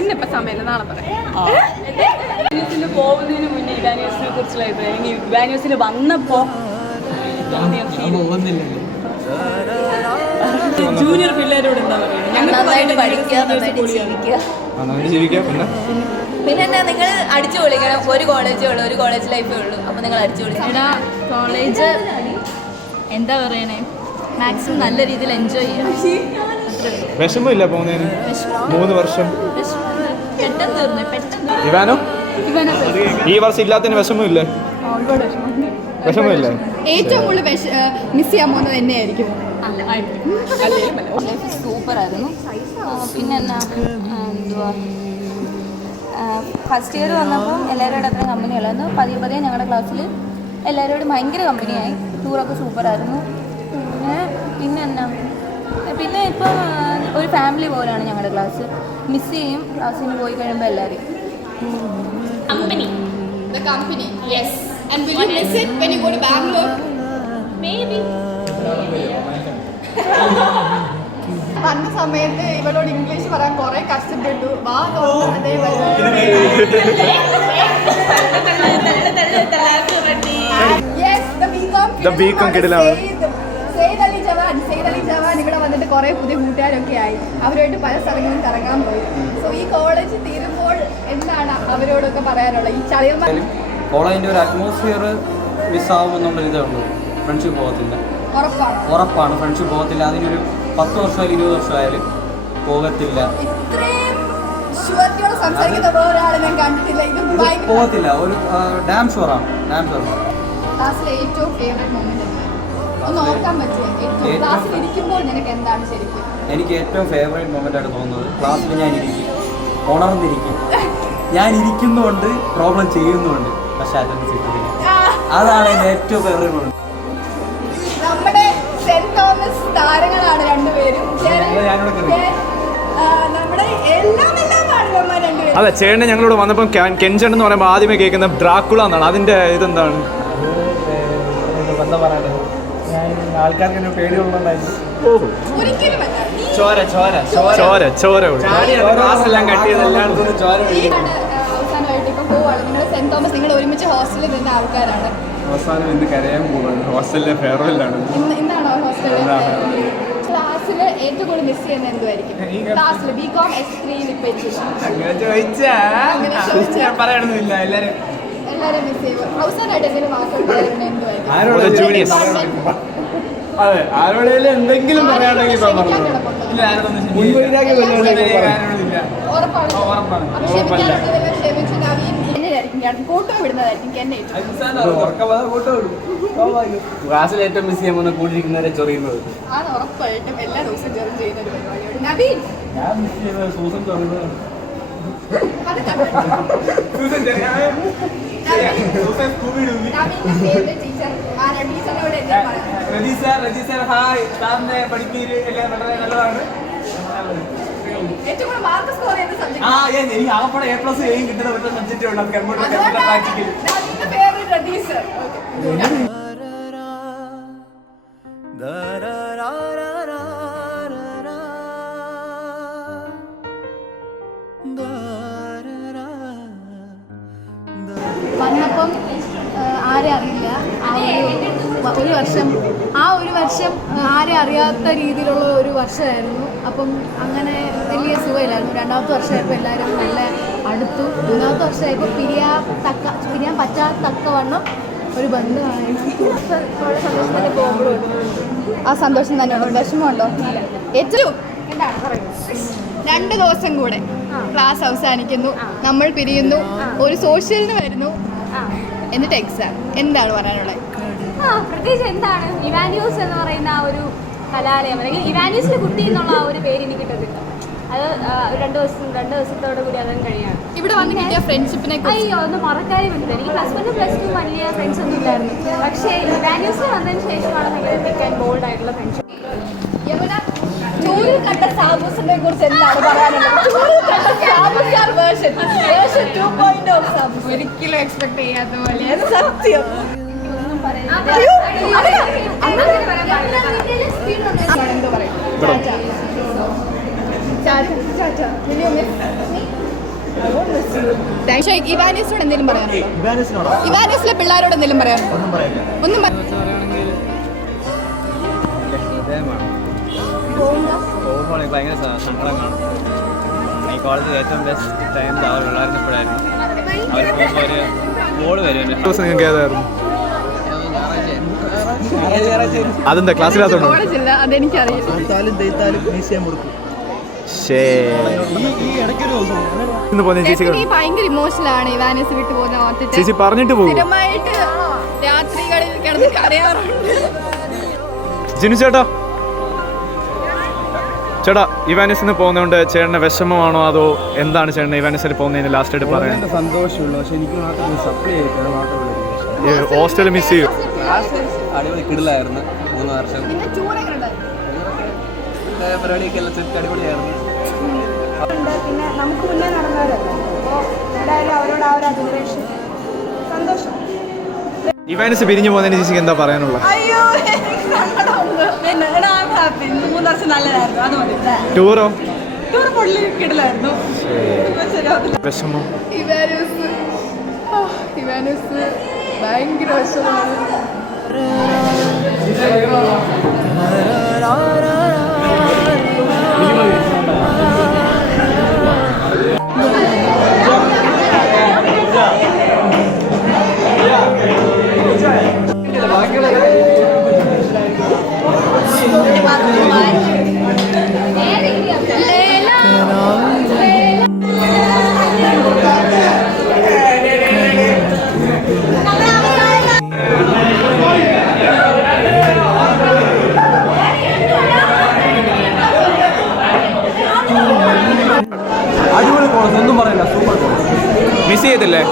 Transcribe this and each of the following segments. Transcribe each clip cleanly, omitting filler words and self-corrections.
ഇന്നിപ്പോ സമയം നാളെ പറയാം. പോകുന്നതിന് മുന്നേ ഇവാനിയോസിനെ കുറിച്ചുള്ള ഇവാനിയോസിൽ വന്നപ്പോ ജൂനിയർ പിള്ളേരോട് എന്താ പിന്നെ എന്നാ നിങ്ങൾ അടിച്ചു പൊളിക്കണം. ഒരു കോളേജേ ഉള്ളൂ, ഒരു കോളേജ് ലൈഫേ ഉള്ളൂ. അപ്പൊ നിങ്ങൾ അടിച്ചു പൊളിക്കണം. കോളേജ് എന്താ പറയണേ, മാക്സിമം നല്ല രീതിയിൽ എൻജോയ് ചെയ്യാം. വിഷമില്ല പോകുന്നതിന് 3 വർഷം പെട്ടെന്ന് തീർന്നു. ഇവാനോ ഈ വർഷം ഇല്ലാത്തതിന് വിഷമമില്ലേ? വിഷമമില്ലേ? ഏറ്റവും കൂടുതൽ മിസ് ചെയ്യാൻ പോകുന്നത് തന്നെയായിരിക്കും. ലൈഫ് സൂപ്പർ ആയിരുന്നു. പിന്നെ എന്നാ എന്തുവാ, ഫസ്റ്റ് ഇയർ വന്നപ്പോൾ എല്ലാവരോടും അത്രയും കമ്പനി ഉള്ളായിരുന്നു. പതിയെ ഞങ്ങളുടെ ക്ലാസ്സിൽ എല്ലാവരോടും ഭയങ്കര കമ്പനിയായി. ടൂറൊക്കെ സൂപ്പറായിരുന്നു. പിന്നെ എന്നാ പിന്നെ ഇപ്പം ഒരു ഫാമിലി പോലെയാണ് ഞങ്ങളുടെ ക്ലാസ്. മിസ് ചെയ്യും ക്ലാസ്സിൽ നിന്ന് പോയി കഴിയുമ്പോൾ എല്ലാവരെയും. Company. Yes. And will you miss it when you go to Bangalore? Maybe. വന്ന സമയത്ത് ഇവരോട് ഇംഗ്ലീഷ് പറയാൻ കുറെ കഷ്ടപ്പെട്ടു. ഇവിടെ വന്നിട്ട് കുറെ പുതിയ കൂട്ടുകാരൊക്കെ ആയി. അവരുമായിട്ട് പല സ്ഥലങ്ങളും കറങ്ങാൻ പോയി. സോ ഈ കോളേജ് തീരുമ്പോൾ എന്താണ് അവരോടൊക്കെ പറയാനുള്ളത്? ഈ ചളിയന്മാർ കോളേജിൻ്റെ ഒരു അറ്റ്മോസ്ഫിയർ മിസ്സാവുമെന്നുള്ളൊരു ഇതേ ഉള്ളൂ. ഫ്രണ്ട്ഷിപ്പ് പോകത്തില്ല, ഉറപ്പാണ് ഫ്രണ്ട്ഷിപ്പ് പോകത്തില്ല. അതിനൊരു 10 വർഷമായാലും 20 വർഷമായാലും പോകത്തില്ല, പോകത്തില്ല. ഒരു ഡാം ഷുവറാണ്. എനിക്ക് ഏറ്റവും ഫേവറേറ്റ് മൊമെൻ്റ് ആയിട്ട് തോന്നുന്നത് ക്ലാസ്സിൽ ഉണർന്നിരിക്കും. ഞാൻ ഇരിക്കുന്നുണ്ട്, പ്രോബ്ലം ചെയ്യുന്നുണ്ട്, പക്ഷെ അറ്റൻഡൻസ് കിട്ടുന്നില്ല. അതാണ് എൻ്റെ ഏറ്റവും ഫേവറേറ്റ് മൊമെന്റ്. നമ്മുടെ സെന്റ് തോമസ് താരങ്ങളാണ് രണ്ടുപേരും. അതെ, ചേട്ടൻ ഞങ്ങളോട് വന്നപ്പം കെൻചേട്ടൻ എന്ന് പറയുമ്പോൾ ആദ്യമേ കേൾക്കുന്ന ഡ്രാക്കുള എന്നാണ്. അതിന്റെ ഇതെന്താണ്? എന്താ പറയുന്നത്, ഞാൻ ആൾക്കാർക്ക് എന്നെ പേടിയുള്ളതായിരുന്നു. അവസാനമായിട്ട് ഇപ്പൊ പോവാണ് നിങ്ങൾ സെന്റ് തോമസ്. നിങ്ങൾ ഒരുമിച്ച് ഹോസ്റ്റലിൽ നിന്ന ആൾക്കാരാണ്. അവസാനം ഇന്ന് കരയാൻ പോവാണ്. ഹോസ്റ്റലിലെ ഫെയർവെല്ലാണ്. ഇന്നാണോ ഹോസ്റ്റലിൽ? ക്ലാസ്സിൽ ഏറ്റവും കൂടുതൽ മിസ് ചെയ്യുന്നത് എന്തുമായിരിക്കും? ക്ലാസ്സിൽ ബികോം S3 പറയണമെന്നില്ല, എല്ലാരും മിസ് ചെയ്യും. അവസാനമായിട്ട് എന്തെങ്കിലും എന്തുമായിരിക്കും? അതെ, ആരോടെങ്കിലും എന്തെങ്കിലും പറയാണെങ്കിൽ ക്ലാസ്സിൽ ഏറ്റവും മിസ് ചെയ്യാൻ പോകുന്ന കൂടിയിരിക്കുന്നവരെ ചൊറിയുന്നത്. അത് ഉറപ്പായിട്ടും എല്ലാ ദിവസവും ചെറിയ ചെയ്യുന്ന ഒരു പരിപാടിയാണ്. നവീൻ, ഞാൻ മിസ് ചെയ്യുന്നത് സൂസൻ ചൊറിയുന്നത്. എനിക്ക് ആകപ്പാടെ A+ കിട്ടുന്ന ഒരു സബ്ജക്റ്റ് ഉണ്ട്. പ്രാക്ടിക്കൽ. വന്നപ്പം ആരെ അറിയില്ല. ആ ഒരു വർഷം ആരെ അറിയാത്ത രീതിയിലുള്ള ഒരു വർഷമായിരുന്നു. അപ്പം അങ്ങനെ വലിയ സുഖമില്ലായിരുന്നു. 2ാമത്തെ വർഷമായപ്പോൾ എല്ലാവരും നല്ല അടുത്തു. 3ാമത്തെ വർഷമായപ്പോൾ പിരിയാൻ പറ്റാത്തക്കവണ്ണം ഒരു ബന്ധമായിരുന്നു. സന്തോഷം തന്നെ പോകുമ്പോഴും ആ സന്തോഷം തന്നെയുണ്ടോ? വിഷമമുണ്ടോ? ഏറ്റവും 2 ദിവസം കൂടെ ക്ലാസ് അവസാനിക്കുന്നു, നമ്മൾ പിരിയുന്നു, ഒരു സോഷ്യലിന് വരുന്നു, എന്നിട്ട് എക്സാം. എന്താണ് പറയാനുള്ളത്? പ്രത്യേകിച്ച് എന്താണ്, ഇവാനിയോസ് എന്ന് പറയുന്ന ആ ഒരു കലാലയം അല്ലെങ്കിൽ ഇവാനിയോസിലെ കുട്ടി എന്നുള്ള ആ ഒരു പേര് എനിക്ക് കിട്ടത്തില്ല. അത് 2 ദിവസത്തോടു കൂടി അതും കഴിയാണ്. ഇവിടെ വന്ന് കിട്ടിയ ഫ്രണ്ട്ഷിപ്പിനെ അയ്യോ ഒന്ന് മറക്കാനേ പറ്റില്ല. എനിക്ക് +1 +2 വലിയ ഫ്രണ്ട്സ് ഒന്നും ഇല്ലായിരുന്നു. പക്ഷേ ഇവാനിയോസിൽ വന്നതിന് ശേഷമാണ് ഭയങ്കര തിക് ആൻഡ് ബോൾഡ് ആയിട്ടുള്ള ഫ്രണ്ട്ഷിപ്പ്. ടൂറിൽ കണ്ട സാബുസിനെ കുറിച്ച് എന്താണ് പറയാനുള്ളത്? ടൂറിൽ കണ്ട സാബുസാർ വേർഷൻ 2.0 ഓഫ് സാബുസ്. ഒരിക്കലും എക്സ്പെക്ട് ചെയ്യാത്ത പോലെയാണ് സത്യം. അയ്യോ, എന്തോ പറയും. ഇവാനിസിനോട് എന്തെങ്കിലും പറയാനുണ്ടോ? ഇവാനിസിലെ പിള്ളേരോട് എന്തെങ്കിലും പറയാനുണ്ടോ? ഒന്നും ഭയങ്കര സങ്കടം കാണും. ഈ കോളേജിൽ ഏറ്റവും ബെസ്റ്റ് ടൈം അവർ ഉള്ളായിരുന്നപ്പോഴായിരുന്നു. അവർ പോകുമ്പോൾ ഒരു ബോൾ വരും. നിങ്ങൾക്ക് ഏതായിരുന്നു? അതെന്താ ക്ലാസ്സിലാത്തോണ്ടോ? അതെനിക്കറിയാം. ഭയങ്കര ഇമോഷണൽ ആണ് ഇവാനിസ് വിട്ടു പോകുന്ന. ചേച്ചി പറഞ്ഞിട്ട് പോകും. സ്ഥിരമായിട്ട് രാത്രികളിൽ കിടന്ന് കരയാറുണ്ട്. ജിനു ചേട്ടാ ഇവാനിസിന് പോകുന്നതുകൊണ്ട് ചേട്ടന് വിഷമമാണോ അതോ എന്താണ് ചേട്ടൻ ഇവാനിസിൽ പോകുന്നതിന് ലാസ്റ്റ് ആയിട്ട് പറയാൻ? സന്തോഷമുള്ളൂ. പക്ഷെ എനിക്ക് മാത്രം സപ്ലൈ ചെയ്ത് ഹോസ്റ്റൽ മിസ് ചെയ്യും. അടിപൊളി കിടിലായിരുന്നു 3 വർഷം. പരിപാടിയൊക്കെ എല്ലാം സെറ്റ് അടിപൊളിയായിരുന്നു. പിന്നെ നമുക്ക് മുന്നേ നടന്നവരല്ലേ, അപ്പോൾ എന്തായാലും അവരോട് ആ ഒരു അഡ്മിറേഷൻ, സന്തോഷം. ഇവാനിസ് പിരിഞ്ഞു പോകുന്നതിന് ചേച്ചിക്ക് എന്താ പറയാനുള്ളത്? അയ്യോ, ഹാപ്പി. 3 വർഷം നല്ലതായിരുന്നു. അത് മതി. ടൂറോ? ടൂർ പൊള്ളി കിടലായിരുന്നു. വിഷമം? ഇവാനിസ് ഭയങ്കര വിഷമമാണ്. അടിപൊളി കോളേജ്, ഒന്നും പറയില്ല. Super college. മിസ് ചെയ്തില്ലേ?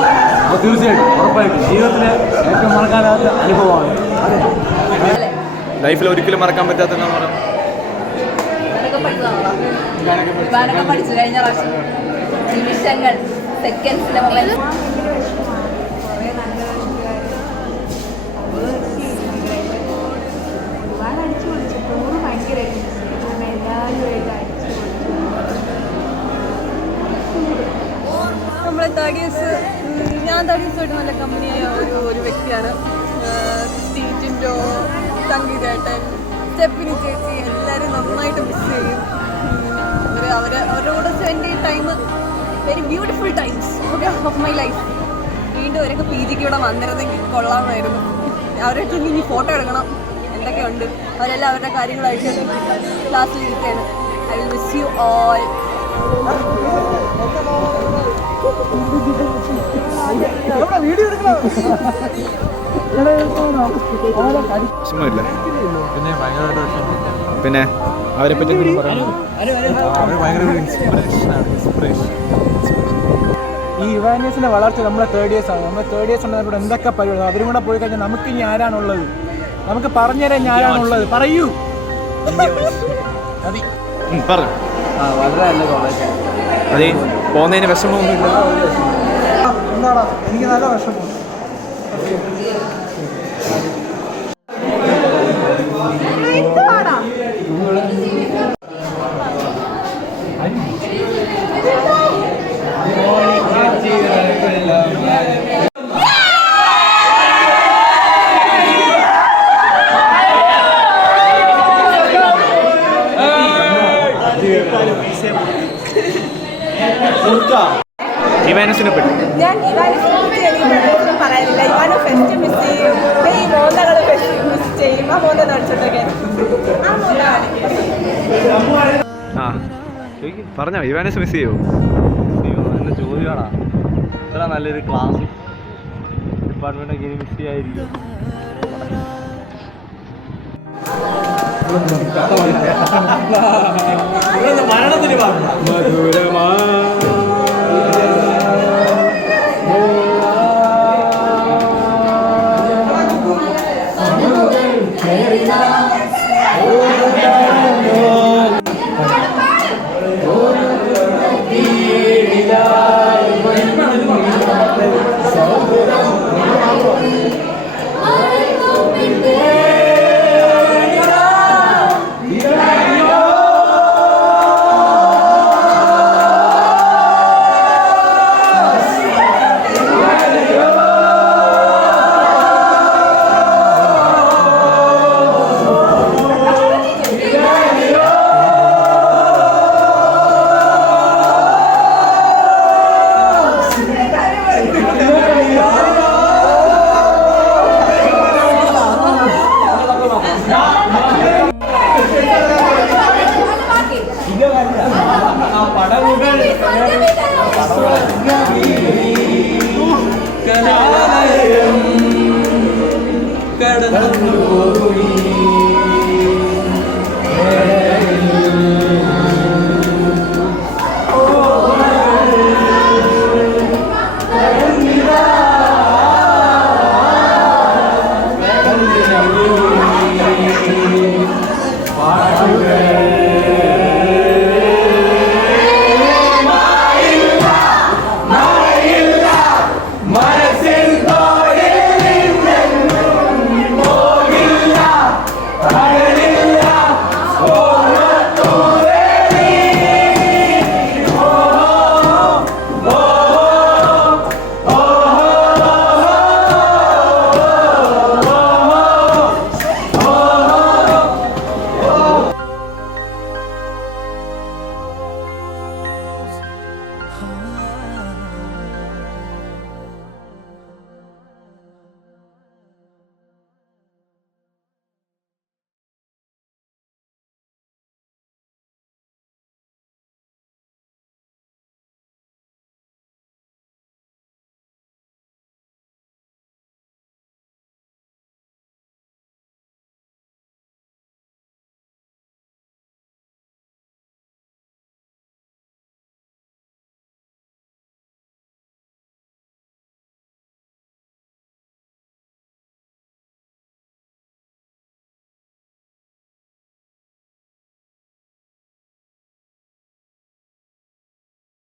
തീർച്ചയായിട്ടും, ഉറപ്പായിട്ടും ജീവിതത്തിലെ ഏറ്റവും മറക്കാനാത്ത അനുഭവമാണ്. ലൈഫിൽ ഒരിക്കലും മറക്കാൻ പറ്റാത്ത ഇവാനൊക്കെ പഠിച്ചു കഴിഞ്ഞ പ്രാവശ്യം. നിമിഷങ്ങൾ, സെക്കൻഡ്സിന്റെ മൊമെന്റ്. നമ്മളെ ഞാൻ തേർഡ് നല്ല കമ്പനിയായ ഒരു വ്യക്തിയാണ്. സ്റ്റീറ്റിൻ്റോ, സംഗീതേട്ടൻ, സ്റ്റെപ്പിനി ചേച്ചി, എല്ലാവരും നന്നായിട്ട് മിസ് ചെയ്യും. അവരുടെ കൂടെ സ്പെൻഡ് ചെയ്ത time very beautiful times of my life. വീണ്ടും അവരൊക്കെ പി ജിക്ക് ഇവിടെ വന്നിരുന്നെങ്കിൽ കൊള്ളാമായിരുന്നു. അവരൊക്കെ ഇനി ഫോട്ടോ എടുക്കണം. എന്തൊക്കെയുണ്ട് അവരെല്ലാം അവരുടെ കാര്യങ്ങളായിട്ട് ക്ലാസ്സിലിരിക്കുകയാണ്. I will miss you all. പിന്നെ അവരെ പറ്റി ഈ ഇവാനിയസിന്റെ വളർച്ച നമ്മളെ തേർഡ് ഇയേഴ്സ് ആണ്. നമ്മൾ തേർഡ് ഇയേഴ്സ് ഉണ്ട്. എന്തൊക്കെ പരിപാടി അവരും കൂടെ പോയി കഴിഞ്ഞാൽ നമുക്ക് ഇനി ആരാണുള്ളത്? നമുക്ക് പറഞ്ഞുതരാൻ ഇനി ആരാണുള്ളത്? പറയൂ. പറഞ്ഞു. വളരെ നല്ല കോളേജാണ്. അതെ, പോകുന്നതിന് വിഷമമൊന്നുമില്ല. എന്താടാ, എനിക്ക് നല്ല വിഷമം. ഇവാനിസിനെ പറ്റി ഞാൻ ഇവാനിസിനെ പറയാനില്ല. ഇവാനോ ഫെസ്റ്റ് മിസ് ചെയ്യും. ഈ മോന്തകൾ മിസ് ചെയ്യും. ആ മോന്ത നടിച്ചിട്ടൊക്കെ പറഞ്ഞോ, ഇവാനിസ് മിസ് ചെയ്യോ? നല്ല ചോദ്യമാണോ? ഇത്ര നല്ലൊരു ക്ലാസ് ഡിപ്പാർട്ട്മെൻറ്റൊക്കെ ഇനി മിസ് ചെയ്യാതിരിക്കും. മരണത്തിന്